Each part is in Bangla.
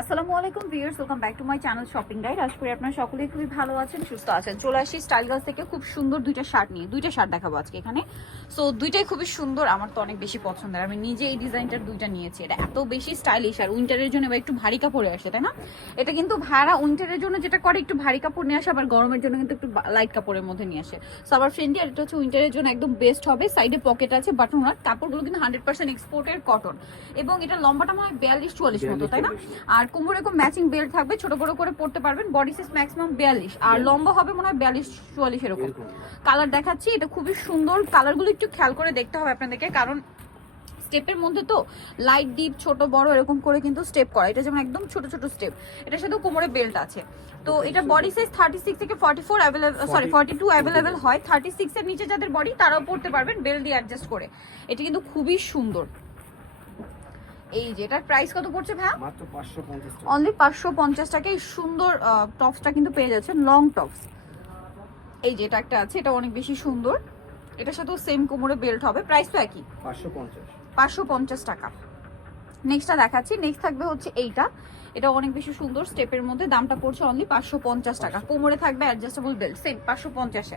আসসালামু আলাইকুম viewers welcome back to my channel shopping guide. আশা করি আপনারা সকলেই খুবই ভালো আছেন সুস্থ আছেন। চলে আসি স্টাইল গার্লস থেকে খুব সুন্দর দুইটা শার্ট নিয়ে। দুইটা শার্ট দেখাবো আজকে এখানে। সো দুইটাই খুবই সুন্দর আমার তো অনেক বেশি পছন্দের। আমি নিজে এই ডিজাইনটার দুইটা নিয়েছি। এটা এত বেশি স্টাইলিশ আর উইন্টারের জন্য এবার একটু ভারী কাপড়ে আসে তাই না? এটা কিন্তু ভাড়া উইন্টারের জন্য যেটা করে একটু ভারী কাপড় নিয়ে আসে আবার গরমের জন্য কিন্তু একটু লাইট কাপড়ের মধ্যে নিয়ে আসে। সো আবার ফ্রেন্ডলি আর এটা হচ্ছে উইন্টারের জন্য একদম বেস্ট হবে। সাইডে পকেট আছে বাটন ওয়ার্ক কাপড়গুলো কিন্তু হান্ড্রেড পার্সেন্ট এক্সপোর্টের কটন এবং এটা লম্বাটা মনে হয় বিয়াল্লিশ চুয়াল্লিশ মতো তাই না? আর কোমর এরকম ম্যাচিং বেল্ট থাকবে ছোট বড় করে পড়তে পারবেন বডি সাইজ ম্যাক্সিমাম বিয়াল্লিশ। আর লম্বা হবে মনে হয় বিয়াল্লিশ চুয়াল্লিশ এরকম। কালার দেখাচ্ছি এটা খুবই সুন্দর। কালারগুলো একটু খেয়াল করে দেখতে হবে আপনাদেরকে কারণ স্টেপের মধ্যে তো লাইট ডিপ ছোট বড় এরকম করে কিন্তু স্টেপ করা। এটা যেমন একদম ছোট ছোট স্টেপ এটার সাথে কোমরে বেল্ট আছে। তো এটা বডি সাইজ থার্টি সিক্স থেকে forty four available sorry forty two available হয়। থার্টি সিক্স এর নিচে যাদের বডি তারাও পড়তে পারবেন বেল্ট দিয়ে অ্যাডজাস্ট করে। এটা কিন্তু খুবই সুন্দর। এই যে এটার প্রাইস কত পড়ছে ভাই? মাত্র অনলি পাঁচশো পঞ্চাশ টাকা এই সুন্দর টপসটা কিন্তু পেয়ে যাচ্ছেন লং টপস এই যে এটা একটা আছে এটা অনেক বেশি সুন্দর। এটার সাথেও সেম কোমরে বেল্ট হবে প্রাইস তো একই। পাঁচশো পঞ্চাশ। পাঁচশো পঞ্চাশ টাকা। নেক্সটটা দেখাচ্ছি নেক্সট থাকবে হচ্ছে এইটা। এটা অনেক বেশি সুন্দর স্টেপের মধ্যে দামটা পড়ছে অনলি পাঁচশো পঞ্চাশ টাকা। কোমরে থাকবে অ্যাডজাস্টেবল বেল্ট সেম পাঁচশো পঞ্চাশে।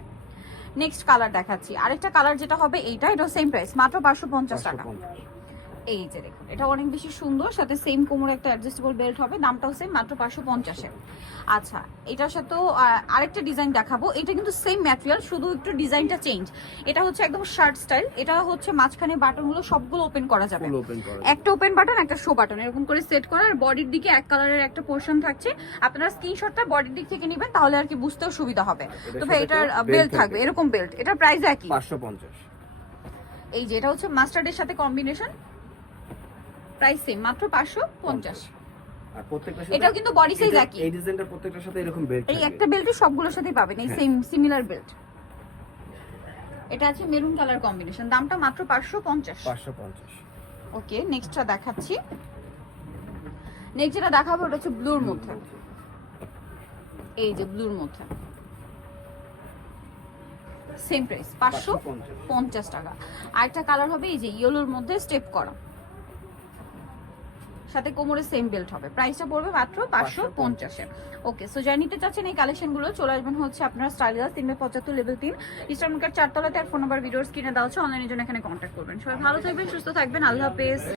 নেক্সট কালার দেখাচ্ছি। আরেকটা কালার যেটা হবে এইটা এটা সেম প্রাইস মাত্র পাঁচশো পঞ্চাশ পাঁচশো টাকা। পঞ্চাশ। এই যে দেখুন এটা অনেক বেশি সুন্দর সাথে সেম কোমরে একটা অ্যাডজাস্টেবল বেল্ট হবে দামটাও সেম মাত্র পাঁচশো পঞ্চাশে। আচ্ছা এটার সাথেও আরেকটা ডিজাইন দেখাবো এটা কিন্তু সেম ম্যাটেরিয়াল শুধু একটু ডিজাইনটা চেঞ্জ এটা হচ্ছে একদম শার্ট স্টাইল এটা হচ্ছে মাঝখানে বাটনগুলো সবগুলো ওপেন করা যাবে। একটা ওপেন বাটন একটা শো বাটন এরকম করে সেট করা আর বডির দিকে এক কালারের একটা পোর্শন থাকছে। আপনারা স্ক্রিনশটটা বডির দিক থেকে নেবেন তাহলে আর কি বুঝতেও সুবিধা হবে। তো ভাই এটার বেল্ট থাকবে থাকবে। এরকম বেল্ট এটার প্রাইস একই। পাঁচশো পঞ্চাশ। এই যে এটা হচ্ছে মাস্টার্ডের সাথে কম্বিনেশন প্রাইস সেম মাত্র পাঁচশো পঞ্চাশ। আর প্রত্যেকটার এটাও কিন্তু size এটা- একই। এই ডিজাইনটার প্রত্যেকটার সাথে এরকম বেল্ট এই একটা বেল্টই সবগুলোর সাথেই পাবেন এই। সেম সিমিলার বেল্ট এটা আছে মেরুন কালার কম্বিনেশন দামটা মাত্র পাঁচশো পঞ্চাশ। পাঁচশো পঞ্চাশ। ওকে নেক্সটটা দেখাচ্ছি। নেক্সট যেটা দেখাবো ওটা হচ্ছে ব্লুর মধ্যে। এই যে ব্লুর মধ্যে। সেম প্রাইস পাঁচশো পঞ্চাশ। পঞ্চাশ টাকা। আরেকটা কালার হবে এই যে ইয়েলোর মধ্যে স্টেপ করা। সাথে কোমরে সেম বেল্ট হবে। প্রাইসটা পড়বে মাত্র পাঁচশো পঞ্চাশে। ওকে সো যাই নিতে চাচ্ছেন এই কালেকশনগুলো চলে আসবেন হচ্ছে আপনার স্টাইল গাছ বাই পঁচাত্তর লেভেল তিন। ইস্টার মার্কেট চারতলাতে আর ফোন নাম্বার ভিডিওর স্ক্রিনে দেওয়া হচ্ছে অনলাইনের জন্য এখানে কন্ট্যাক্ট করবেন। সবাই ভালো থাকবেন সুস্থ থাকবেন। আল্লাহ হাফেজ।